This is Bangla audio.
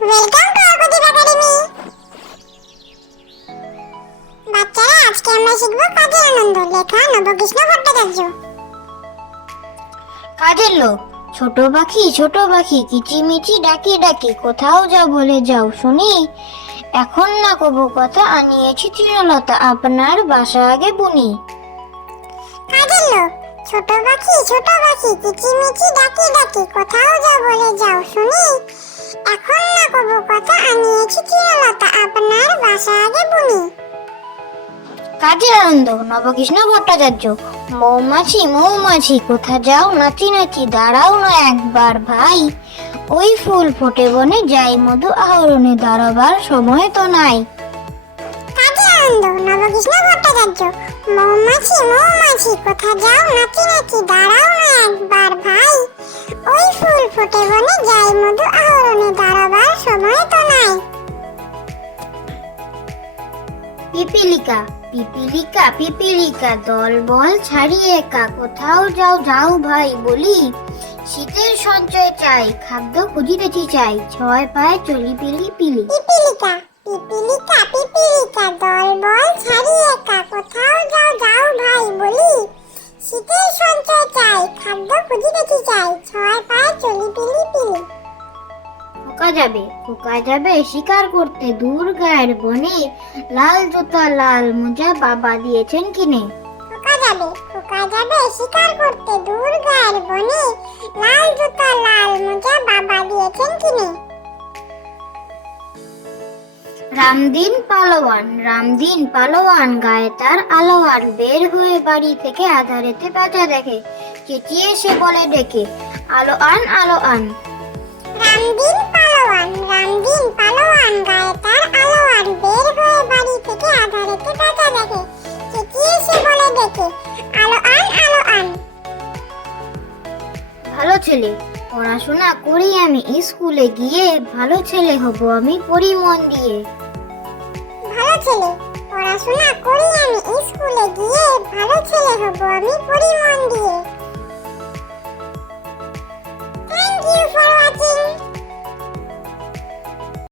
ওয়েলকাম টু অর্কদীপ একাডেমি বাচ্চারা আজকে আমরা শিখব আনন্দ লেখা নবকৃষ্ণ ভট্টাচার্য। কাজের লোক ছোট পাখি ছোট পাখি কিচিমিচি ডাকি ডাকি কোথাও যাও বলে যাও শুনি। এখন না কব কথা আনিয়েছি তৃণলতা আপনার বাসা আগে বুনি। কাজের লোক ছোট পাখি ছোট পাখি কিচিমিচি ডাকি ডাকি কোথাও আপনার আগে বুনি আনন্দ, নবকৃষ্ণ ভট্টাচার্য, মৌমাছি মৌমাছি, কোথা যাও নাচি নাচি, দাঁড়াও না একবার ভাই। ওই ফুল ফোটে বনে যাই, মধু আহরণে দাঁড়াবার সময় তো নাই। আনন্দ, নবকৃষ্ণ ভট্টাচার্য, মৌমাছি মৌমাছি, কোথা যাও নাচি নাচি, দাঁড়াও না একবার ভাই। ওই ফুল ফোটে বনে যাই, মধু আহরণে দাঁড়াবার সময় তো পিপিলিকা পিপিলিকা পিপিলিকা, দল বল ছাড়িয়ে একা, কোথাও যাও যাও ভাই বলি। শীতের সঞ্চয় চাই, খাদ্য খুঁজিতেছি চাই, ছয় পায়ে চলি পিলি পিলি। পিপিলিকা পিপিলিকা পিপিলিকা, দল বল ছাড়িয়ে একা, কোথাও যাও যাও ভাই বলি। শীতের সঞ্চয় চাই, খাদ্য খুঁজিতেছি চাই, ছয় খোকা যাবে। খোকা যাবে শিকার করতে। দূর গায়ের বনে লাল জুতা লাল মোজা বাবা দিয়েছেন কিনে। খোকা যাবে খোকা যাবে শিকার করতে। দূর গায়ের বনে লাল জুতা লাল মোজা বাবা দিয়েছেন কিনে। রামদিন পালোয়ান রামদিন পালোয়ান গায়ে তার আলোয়ান বের হয়ে বাড়ি থেকে আধারেতে দেখে। চেঁচিয়ে সে বলে ডেকে আলো আন আলো আন রামদিন রামদিন পালোয়ান গায়ে তার আলোয়ান বের হয়ে বাড়ি থেকে আধারেতে দেখে চেঁচিয়ে সে বলে ডেকে ভালো ছেলে পড়াশোনা করি আমি স্কুলে গিয়ে ভালো ছেলে হব আমি পড়ি মন দিয়ে। ভালো ছেলে পড়াশোনা করি আমি স্কুলে গিয়ে ভালো ছেলে হব আমি